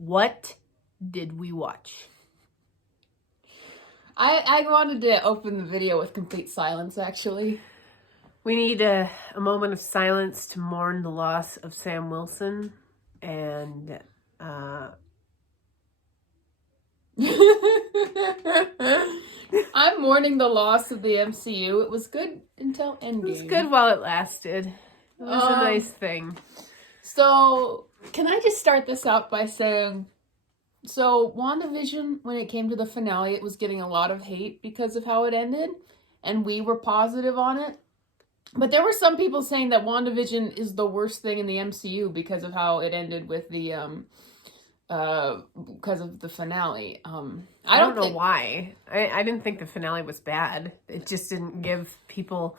What did we watch? I wanted to open the video with complete silence, actually. We need a moment of silence to mourn the loss of Sam Wilson. And I'm mourning the loss of the MCU. It was good until Endgame. it was good while it lasted. It was a nice thing. So, can I just start this out by saying, so WandaVision, when it came to the finale, it was getting a lot of hate because of how it ended, and we were positive on it. But there were some people saying that WandaVision is the worst thing in the MCU because of how it ended with the because of the finale. I don't know why. I didn't think the finale was bad. It just didn't give people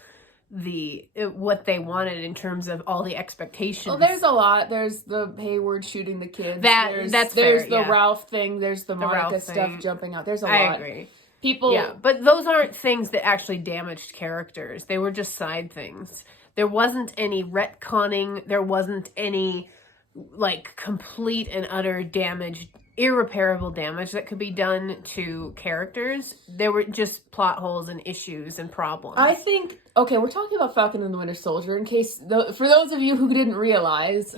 what they wanted in terms of all the expectations. Well, there's a lot. There's the Hayward shooting the kids. That's there's fair, the yeah. Ralph thing. There's the Monica Ralph stuff thing. jumping out. There's a lot. I agree. People, yeah, but those aren't things that actually damaged characters. They were just side things. There wasn't any retconning. There wasn't any like complete and utter damage, irreparable damage that could be done to characters. There were just plot holes and issues and problems. I think, okay, we're talking about Falcon and the Winter Soldier for those of you who didn't realize.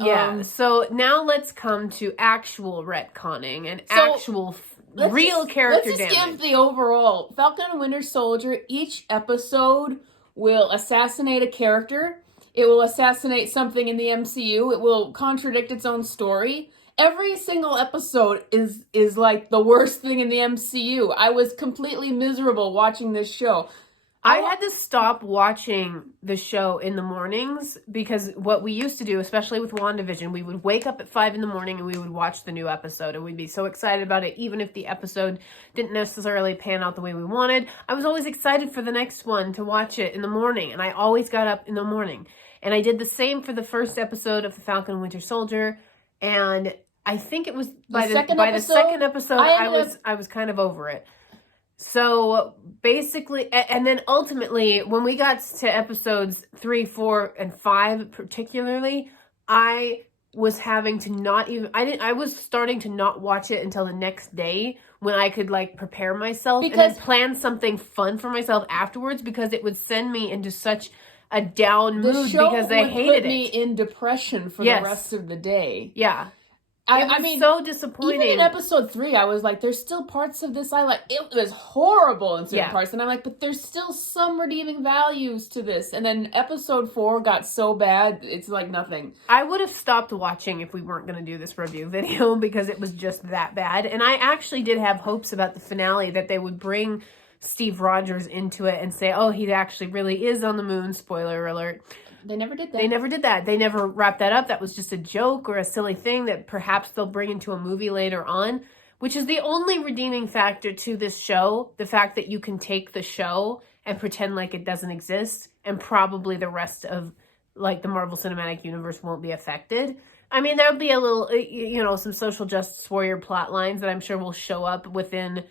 So now let's come to actual retconning and actual real character damage. Let's just give the overall. Falcon and Winter Soldier, each episode will assassinate a character. It will assassinate something in the MCU. It will contradict its own story. Every single episode is like the worst thing in the MCU. I was completely miserable watching this show. I had to stop watching the show in the mornings because what we used to do, especially with WandaVision, we would wake up at 5 a.m. and we would watch the new episode, and we'd be so excited about it, even if the episode didn't necessarily pan out the way we wanted. I was always excited for the next one to watch it in the morning, and I always got up in the morning. And I did the same for the first episode of the Falcon and Winter Soldier, and I think it was by the second episode, I was kind of over it. So basically, and then ultimately, when we got to episodes 3, 4, and 5 particularly, I was having to I was starting to not watch it until the next day when I could like prepare myself and then plan something fun for myself afterwards, because it would send me into such a down mood because I hated it. Put me in depression for the rest of the day. Yeah. I mean, so disappointing. Even in episode 3, I was like, there's still parts of this I like. It was horrible in certain parts. And I'm like, but there's still some redeeming values to this. And then episode 4 got so bad, it's like nothing. I would have stopped watching if we weren't going to do this review video because it was just that bad. And I actually did have hopes about the finale that they would bring Steve Rogers into it and say, oh, he actually really is on the moon. Spoiler alert. They never did that. They never wrapped that up. That was just a joke or a silly thing that perhaps they'll bring into a movie later on, which is the only redeeming factor to this show. The fact that you can take the show and pretend like it doesn't exist, and probably the rest of like the Marvel Cinematic Universe won't be affected. I mean, there'll be a little, some social justice warrior plot lines that I'm sure will show up within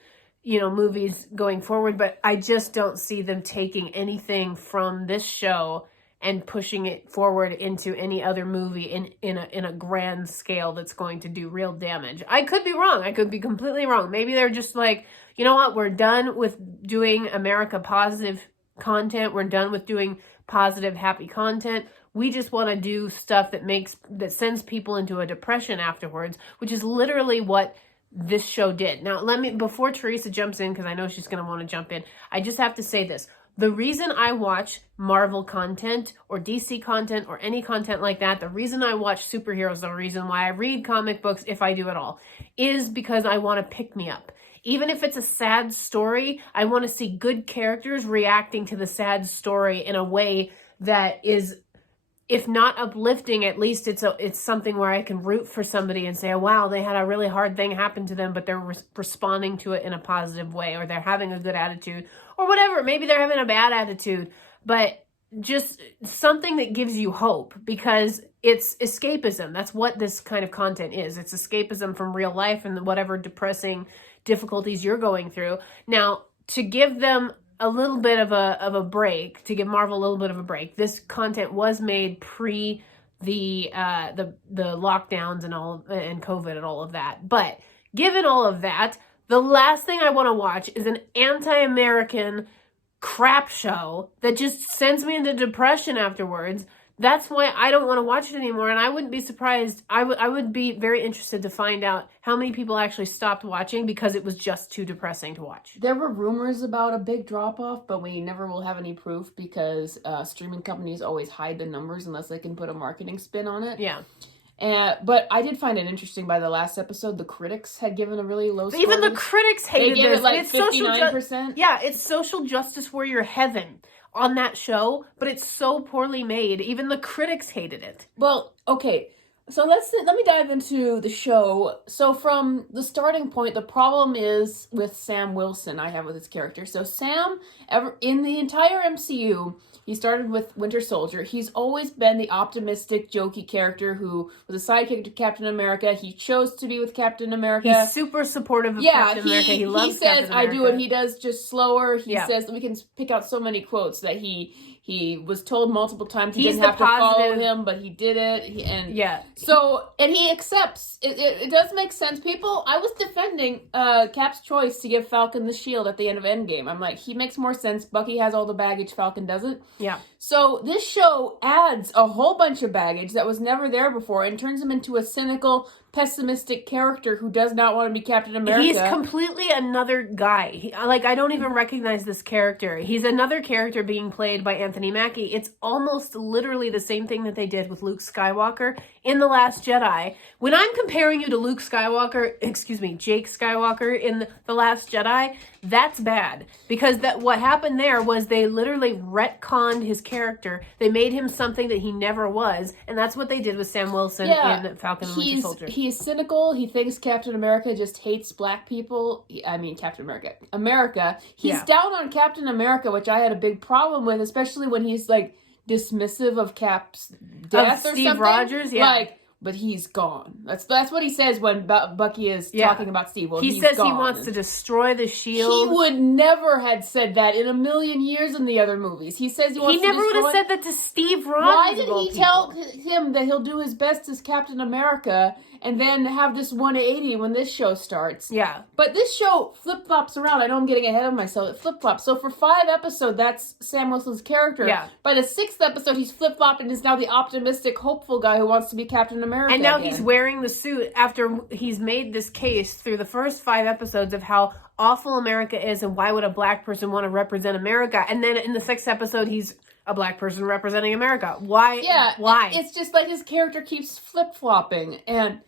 movies going forward, but I just don't see them taking anything from this show and pushing it forward into any other movie in a grand scale that's going to do real damage. I could be wrong. I could be completely wrong. Maybe they're just like, you know what? We're done with doing America positive content. We're done with doing positive, happy content. We just want to do stuff that sends people into a depression afterwards, which is literally what this show did. Now, before Teresa jumps in, because I know she's going to want to jump in, I just have to say this. The reason I watch Marvel content or DC content or any content like that, the reason I watch superheroes, the reason why I read comic books, if I do at all, is because I want to pick me up. Even if it's a sad story, I want to see good characters reacting to the sad story in a way that is, if not uplifting, at least it's something where I can root for somebody and say, oh, wow, they had a really hard thing happen to them, but they're responding to it in a positive way, or they're having a good attitude, or whatever. Maybe they're having a bad attitude, but just something that gives you hope, because it's escapism. That's what this kind of content is. It's escapism from real life and whatever depressing difficulties you're going through. Now, to give them a little bit of a break, to give Marvel a little bit of a break, this content was made pre the lockdowns and COVID and all of that. But given all of that, the last thing I want to watch is an anti-American crap show that just sends me into depression afterwards. That's why I don't want to watch it anymore, and I wouldn't be surprised. I would be very interested to find out how many people actually stopped watching because it was just too depressing to watch. There were rumors about a big drop-off, but we never will have any proof because streaming companies always hide the numbers unless they can put a marketing spin on it. Yeah. But I did find it interesting by the last episode, the critics had given a really low score. Even the critics hated They gave this. it like It's 59%. Yeah, it's social justice warrior heaven on that show, but it's so poorly made. Even the critics hated it. Well, okay. So let me dive into the show. So from the starting point, the problem is with Sam Wilson I have with his character. So Sam, in the entire MCU, he started with Winter Soldier. He's always been the optimistic, jokey character who was a sidekick to Captain America. He chose to be with Captain America. He's super supportive of Captain America. He loves Captain America. He says, I do what he does, just slower. He says that we can pick out so many quotes that he was told multiple times he didn't have to follow him, but he did it. So, and he accepts. It does make sense. I was defending Cap's choice to give Falcon the shield at the end of Endgame. I'm like, he makes more sense. Bucky has all the baggage, Falcon doesn't. Yeah. So this show adds a whole bunch of baggage that was never there before and turns him into a cynical, pessimistic character who does not want to be Captain America. He's completely another guy. I don't even recognize this character. He's another character being played by Anthony Mackie. It's almost literally the same thing that they did with Luke Skywalker in The Last Jedi. When I'm comparing you to Jake Skywalker in The Last Jedi, that's bad. Because what happened there was they literally retconned his character. They made him something that he never was. And that's what they did with Sam Wilson in Falcon and Winter Soldier. He's cynical. He thinks Captain America just hates black people. I mean, Captain America. He's down on Captain America, which I had a big problem with, especially when he's like dismissive of Cap's death or Steve something. Rogers, But he's gone. That's what he says when Bucky is talking about Steve. Well, he says he wants to destroy the shield. He would never have said that in a million years in the other movies. He says he wants to destroy... He never would have said that to Steve Rogers. Why did he tell him that he'll do his best as Captain America and then have this 180 when this show starts? Yeah. But this show flip-flops around. I know I'm getting ahead of myself. It flip-flops. So for 5 episodes, that's Sam Wilson's character. Yeah. By the 6th episode, he's flip-flopped and is now the optimistic, hopeful guy who wants to be Captain America And now again. he's wearing the suit after he's made this case through the first 5 episodes of how awful America is and why would a black person want to represent America. And then in the 6th episode, he's a black person representing America. Why? Yeah. Why? It's just like his character keeps flip-flopping. And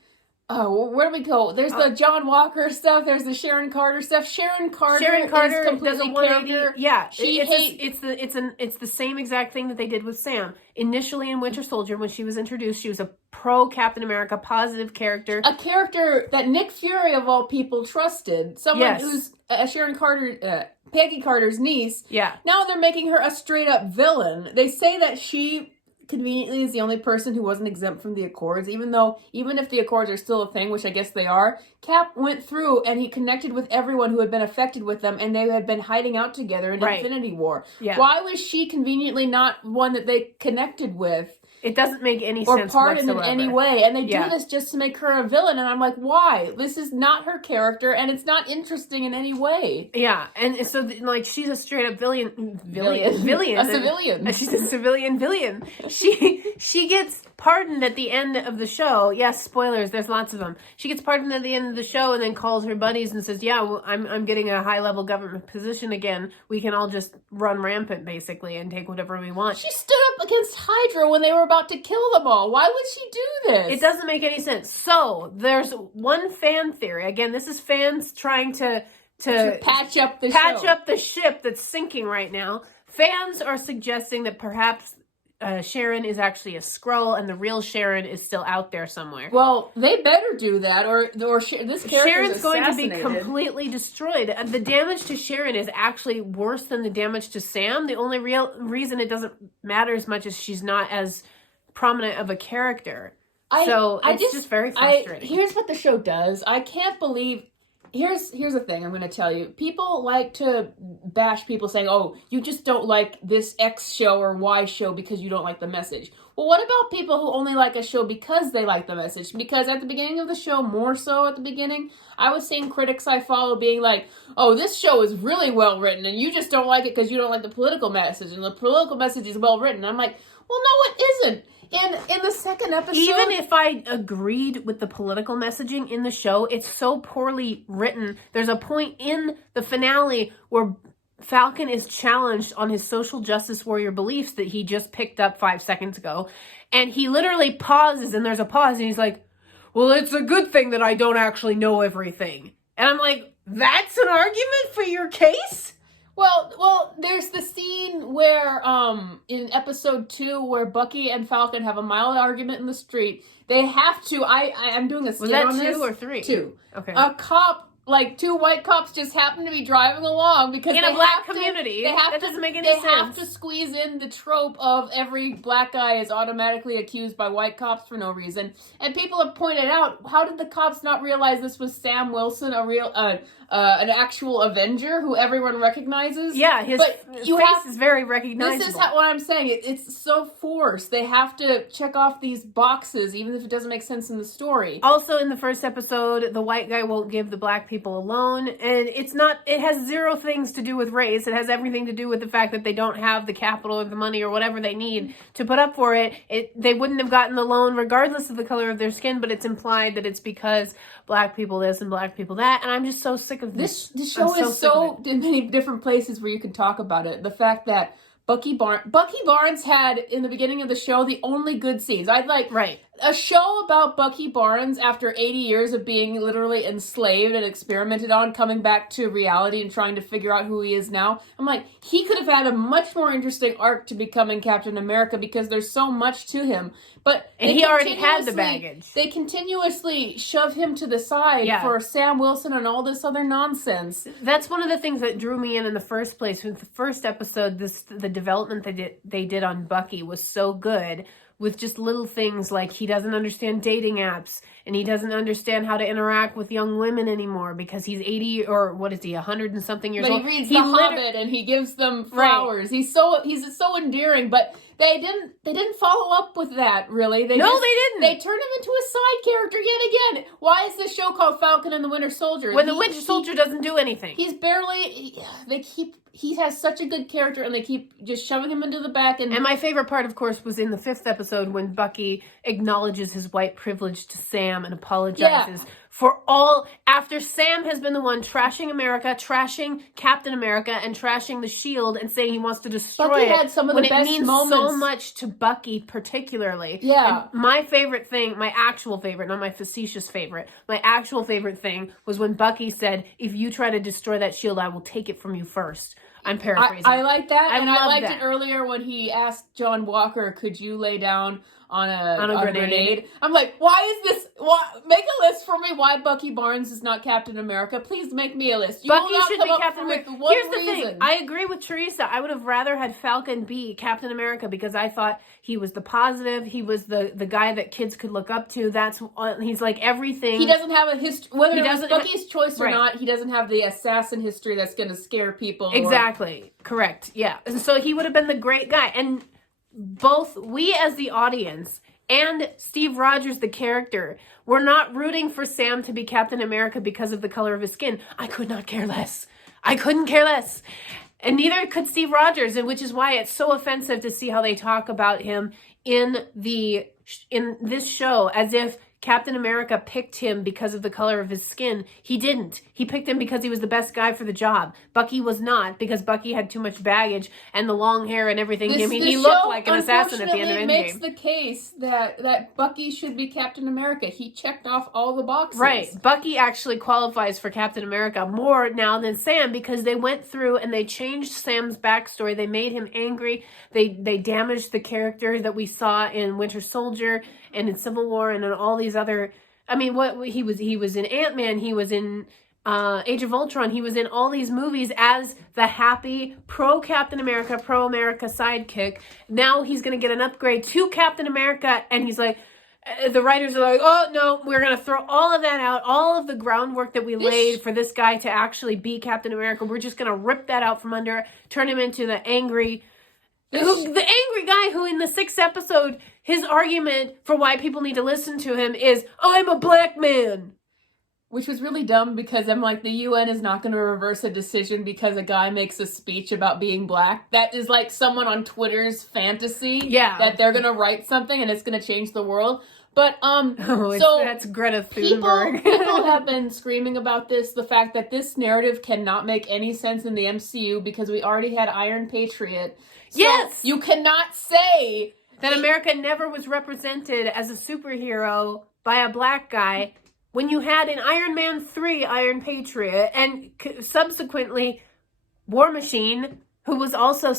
where do we go? There's the John Walker stuff. There's the Sharon Carter stuff. Sharon Carter is completely character. Yeah, it's the same exact thing that they did with Sam. Initially in Winter Soldier, when she was introduced, she was a pro Captain America, positive character. A character that Nick Fury of all people trusted. Someone who's Sharon Carter, Peggy Carter's niece. Yeah. Now they're making her a straight up villain. They say that she conveniently is the only person who wasn't exempt from the Accords, even if the Accords are still a thing, which I guess they are. Cap went through and he connected with everyone who had been affected with them, and they had been hiding out together in Infinity War. Yeah. Why was she conveniently not one that they connected with? It doesn't make any sense or part in any way. And they do this just to make her a villain. And I'm like, why? This is not her character, and it's not interesting in any way. Yeah, and so she's a straight up villain. A civilian. She's a civilian villain. She gets pardoned at the end of the show. Yes, spoilers. There's lots of them. She gets pardoned at the end of the show, and then calls her buddies and says, "Yeah, well, I'm getting a high level government position again. We can all just run rampant, basically, and take whatever we want." She stood up against Hydra when they were about to kill them all. Why would she do this? It doesn't make any sense. So there's one fan theory. Again, this is fans trying to patch up the ship that's sinking right now. Fans are suggesting that perhaps Sharon is actually a Skrull, and the real Sharon is still out there somewhere. Well, they better do that, or this character Sharon's going to be completely destroyed. The damage to Sharon is actually worse than the damage to Sam. The only real reason it doesn't matter as much is she's not as prominent of a character. It's just very frustrating. Here's what the show does. I can't believe... Here's the thing I'm going to tell you. People like to bash people saying, oh, you just don't like this X show or Y show because you don't like the message. Well, what about people who only like a show because they like the message? Because at the beginning of the show, more so at the beginning, I was seeing critics I follow being like, oh, this show is really well written, and you just don't like it because you don't like the political message, and the political message is well written. I'm like, well, no, it isn't. In the second episode... Even if I agreed with the political messaging in the show, it's so poorly written. There's a point in the finale where Falcon is challenged on his social justice warrior beliefs that he just picked up 5 seconds ago. And he literally pauses, and there's a pause, and he's like, well, it's a good thing that I don't actually know everything. And I'm like, that's an argument for your case? Well, there's the scene where, in episode 2, where Bucky and Falcon have a mild argument in the street. They have to, I'm doing a skit on this. Was that 2 or 3? 2. Okay. A cop, like 2 white cops just happen to be driving along because in a black community. That doesn't make any sense. They have to squeeze in the trope of every black guy is automatically accused by white cops for no reason. And people have pointed out, how did the cops not realize this was Sam Wilson, a real, an actual Avenger who everyone recognizes? Yeah, his face is very recognizable. This is what I'm saying. It's so forced. They have to check off these boxes, even if it doesn't make sense in the story. Also, in the first episode, the white guy won't give the black people a loan, and it has zero things to do with race. It has everything to do with the fact that they don't have the capital or the money or whatever they need to put up for it. They wouldn't have gotten the loan regardless of the color of their skin, but it's implied that it's because black people this and black people that, and I'm just so sick of this. This show is so in many different places where you can talk about it. The fact that Bucky Barnes had, in the beginning of the show, the only good scenes. I'd like a show about Bucky Barnes after 80 years of being literally enslaved and experimented on, coming back to reality and trying to figure out who he is now. I'm like, he could have had a much more interesting arc to becoming Captain America because there's so much to him. And he already had the baggage. They continuously shove him to the side for Sam Wilson and all this other nonsense. That's one of the things that drew me in the first place. With the first episode, the development they did on Bucky was so good, with just little things like he doesn't understand dating apps and he doesn't understand how to interact with young women anymore because he's 80 or what is he, 100 and something years old. But he reads The Hobbit and he gives them flowers. Right. He's so endearing, but they didn't follow up with that, really. They didn't. They turned him into a side character yet again. Why is this show called Falcon and the Winter Soldier? When the Winter Soldier doesn't do anything. He has such a good character, and they keep just shoving him into the back. And my favorite part, of course, was in the 5th episode when Bucky acknowledges his white privilege to Sam and apologizes for all, after Sam has been the one trashing America, trashing Captain America, and trashing the Shield, and saying he wants to destroy Bucky it. Had some of the best means moments. So much to Bucky, particularly. Yeah. And my favorite thing, my actual favorite, not my facetious favorite, my actual favorite thing was when Bucky said, if you try to destroy that shield, I will take it from you first. I'm paraphrasing. I like that. I liked that. it earlier when he asked John Walker, could you lay down on a grenade? I'm like, make a list for me why Bucky Barnes is not Captain America. Please make me a list. Bucky should be Captain America. Here's the thing. I agree with Teresa. I would have rather had Falcon be Captain America because I thought he was the positive. He was the guy that kids could look up to. He's like everything. He doesn't have a history. Whether it was Bucky's choice or not, he doesn't have the assassin history that's going to scare people. Exactly. Correct. Yeah. So he would have been the great guy. And both we as the audience and Steve Rogers, the character, were not rooting for Sam to be Captain America because of the color of his skin. I could not care less. I couldn't care less. And neither could Steve Rogers, and which is why it's so offensive to see how they talk about him in this show as if Captain America picked him because of the color of his skin. He didn't. He picked him because he was the best guy for the job. Bucky was not, because Bucky had too much baggage and the long hair and everything. He looked like an assassin at the end of Endgame. Makes the case that Bucky should be Captain America. He checked off all the boxes. Right. Bucky actually qualifies for Captain America more now than Sam because they went through and they changed Sam's backstory. They made him angry. They damaged the character that we saw in Winter Soldier and in Civil War and in all these other, he was in Ant-Man, he was in Age of Ultron, he was in all these movies as the happy pro-Captain America, pro-America sidekick. Now he's going to get an upgrade to Captain America, and he's like, the writers are like, oh no, we're going to throw all of that out, all of the groundwork that we laid for this guy to actually be Captain America, we're just going to rip that out from under, turn him into the angry The angry guy who in the 6th episode, his argument for why people need to listen to him is, I'm a black man. Which was really dumb because I'm like, the UN is not going to reverse a decision because a guy makes a speech about being black. That is like someone on Twitter's fantasy. Yeah. That they're going to write something and it's going to change the world. But, that's Greta Thunberg. People have been screaming about this, the fact that this narrative cannot make any sense in the MCU because we already had Iron Patriot. So yes! You cannot say that America never was represented as a superhero by a black guy when you had in Iron Man 3 Iron Patriot and subsequently War Machine, who was also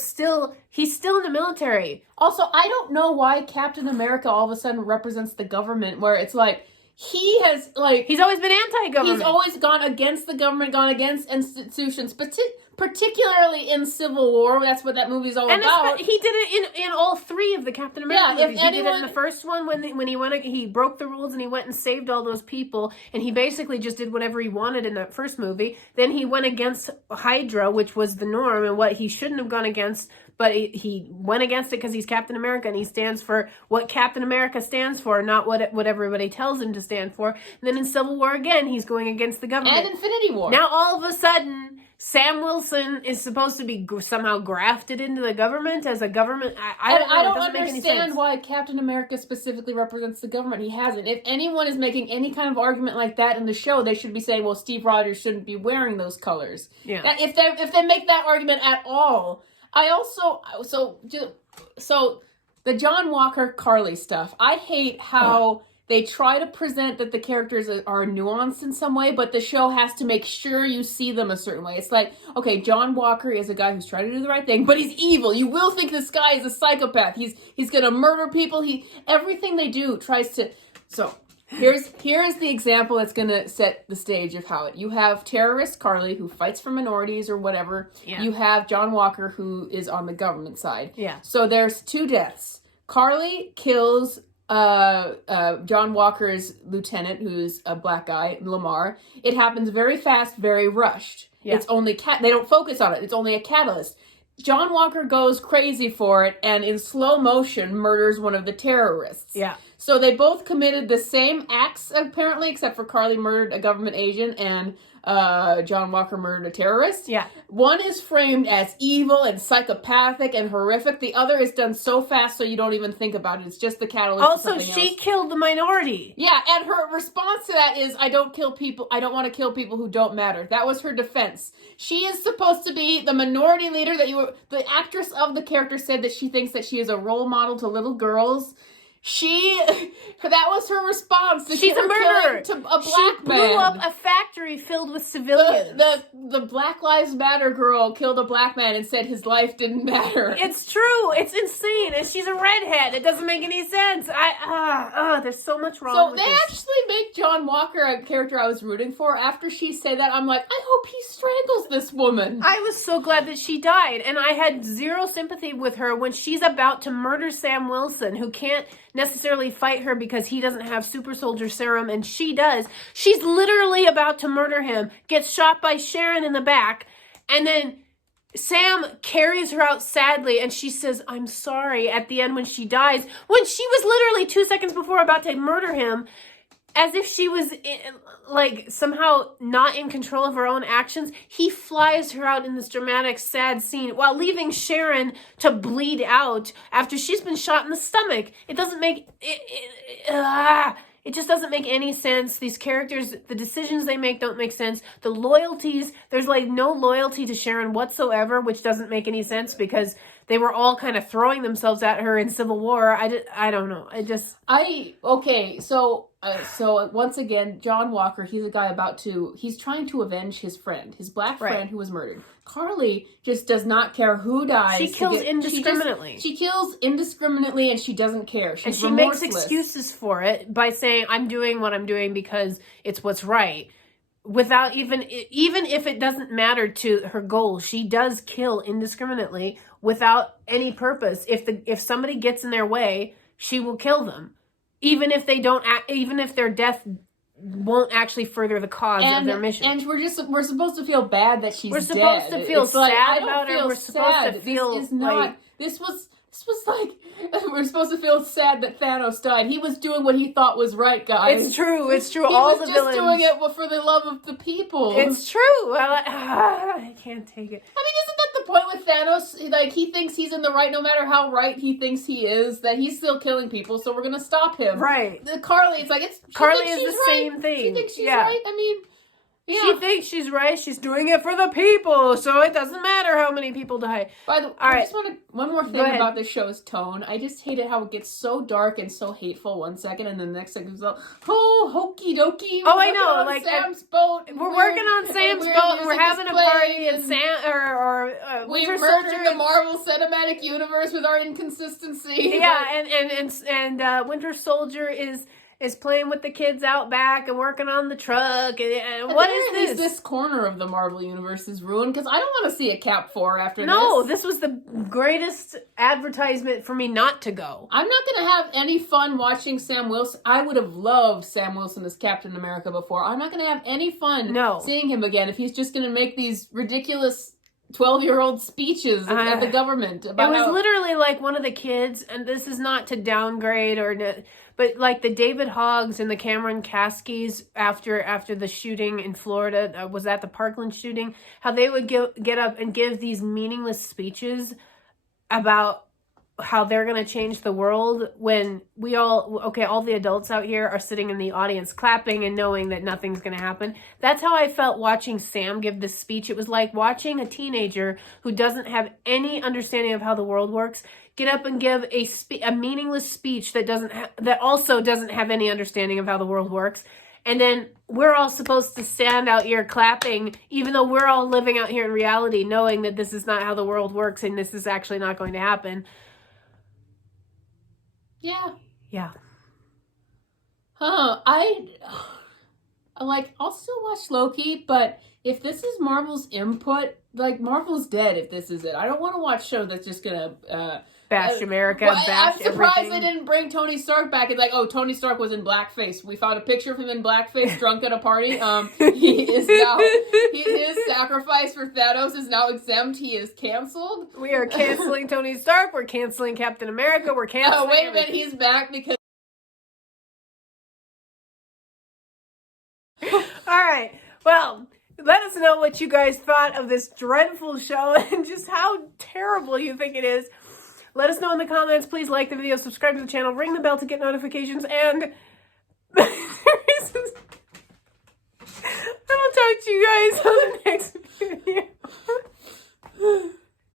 he's still in the military. Also, I don't know why Captain America all of a sudden represents the government, where it's like, he's always been anti-government. He's always gone against the government, gone against institutions, particularly in Civil War. That's what that movie's all about. He did it in all 3 of the Captain America movies. He did it in the first one when he broke the rules and he went and saved all those people, and he basically just did whatever he wanted in that first movie. Then he went against Hydra, which was the norm and what he shouldn't have gone against, but he went against it because he's Captain America and he stands for what Captain America stands for, not what everybody tells him to stand for. And then in Civil War again, he's going against the government. And Infinity War. Now all of a sudden, Sam Wilson is supposed to be somehow grafted into the government as a government. I don't understand why Captain America specifically represents the government. He hasn't. If anyone is making any kind of argument like that in the show, they should be saying, well, Steve Rogers shouldn't be wearing those colors. Yeah. If they make that argument at all. I also, so the John Walker Carly stuff, I hate how they try to present that the characters are nuanced in some way, but the show has to make sure you see them a certain way. It's like, okay, John Walker is a guy who's trying to do the right thing, but he's evil. You will think this guy is a psychopath. He's going to murder people. Everything they do tries to, so... Here's the example that's going to set the stage of how you have terrorist Carly who fights for minorities or whatever. Yeah. You have John Walker who is on the government side. Yeah. So there's 2 deaths. Carly kills John Walker's lieutenant, who's a black guy, Lamar. It happens very fast, very rushed. Yeah. It's only they don't focus on it. It's only a catalyst. John Walker goes crazy for it and in slow motion murders one of the terrorists. Yeah. So they both committed the same acts, apparently, except for Carly murdered a government agent and John Walker murdered a terrorist. Yeah. One is framed as evil and psychopathic and horrific. The other is done so fast so you don't even think about it. It's just the catalyst. Also, she killed the minority. Yeah, and her response to that is, I don't want to kill people who don't matter. That was her defense. She is supposed to be the minority leader the actress of the character said that she thinks that she is a role model to little girls. That was her response. She's a murderer. To a black man. She blew up a factory filled with civilians. The Black Lives Matter girl killed a black man and said his life didn't matter. It's true. It's insane. And she's a redhead. It doesn't make any sense. There's so much wrong with this. So they actually make John Walker a character I was rooting for. After she said that, I'm like, I hope he strangles this woman. I was so glad that she died. And I had zero sympathy with her when she's about to murder Sam Wilson, who can't necessarily fight her because he doesn't have super soldier serum and she does. She's literally about to murder him, gets shot by Sharon in the back, and then Sam carries her out sadly and she says, I'm sorry at the end when she dies, when she was literally 2 seconds before about to murder him, as if she was somehow not in control of her own actions. He flies her out in this dramatic, sad scene while leaving Sharon to bleed out after she's been shot in the stomach. It doesn't make it just doesn't make any sense. These characters, the decisions they make don't make sense. The loyalties, there's no loyalty to Sharon whatsoever, which doesn't make any sense because they were all kind of throwing themselves at her in Civil War. I don't know. So once again, John Walker, he's a guy he's trying to avenge his friend, his black friend who was murdered. Carly just does not care who dies. She kills indiscriminately. She kills indiscriminately and she doesn't care. She's she makes excuses for it by saying, I'm doing what I'm doing because it's what's right. Without even if it doesn't matter to her goal, she does kill indiscriminately without any purpose. If somebody gets in their way, she will kill them. Even if their death won't actually further the cause of their mission. And we're supposed to feel bad that she's dead. We're supposed to feel sad about her. We're supposed to feel This was like, we're supposed to feel sad that Thanos died. He was doing what he thought was right, guys. It's true. It's true. He All was the just villains doing it for the love of the people. It's true. I can't take it. I mean, isn't that the point with Thanos? Like, he thinks he's in the right no matter how right he thinks he is, that he's still killing people, so we're going to stop him. Right. Carly, it's like, Carly is the same thing. She thinks she's right. I mean, yeah. She thinks she's right. She's doing it for the people, so it doesn't matter how many people die. By the way, I just want to, one more thing about this show's tone. I just hate it how it gets so dark and so hateful one second, and then the next second it's like, oh, hokey dokey. Oh, I know. Like Sam's boat. We're working on Sam's boat, and we're having a party, and we murdered the Marvel Cinematic Universe with our inconsistency. Yeah, and Winter Soldier is playing with the kids out back and working on the truck. And what is this? This corner of the Marvel Universe is ruined because I don't want to see a Cap 4 after this. No, this was the greatest advertisement for me not to go. I'm not going to have any fun watching Sam Wilson. I would have loved Sam Wilson as Captain America before. I'm not going to have any fun seeing him again if he's just going to make these ridiculous 12-year-old speeches at the government. About it was literally like one of the kids, and this is not to downgrade but like the David Hoggs and the Cameron Caskies after the shooting in Florida, was that the Parkland shooting, how they would get up and give these meaningless speeches about how they're going to change the world when all the adults out here are sitting in the audience clapping and knowing that nothing's going to happen. That's how I felt watching Sam give this speech. It was like watching a teenager who doesn't have any understanding of how the world works get up and give a meaningless speech that also doesn't have any understanding of how the world works. And then we're all supposed to stand out here clapping, even though we're all living out here in reality, knowing that this is not how the world works and this is actually not going to happen. Yeah. Huh. I'll still watch Loki, but if this is Marvel's input, like, Marvel's dead if this is it. I don't want to watch a show that's just gonna bash America, I'm surprised everything. they didn't bring Tony Stark back. It's like, oh, Tony Stark was in blackface. We found a picture of him in blackface, drunk at a party. His sacrifice for Thanos is now exempt. He is canceled. We are canceling Tony Stark. We're canceling Captain America. We're canceling. Oh, wait a minute, he's back because. All right. Well, let us know what you guys thought of this dreadful show and just how terrible you think it is. Let us know in the comments. Please like the video, subscribe to the channel, ring the bell to get notifications, and I will talk to you guys on the next video.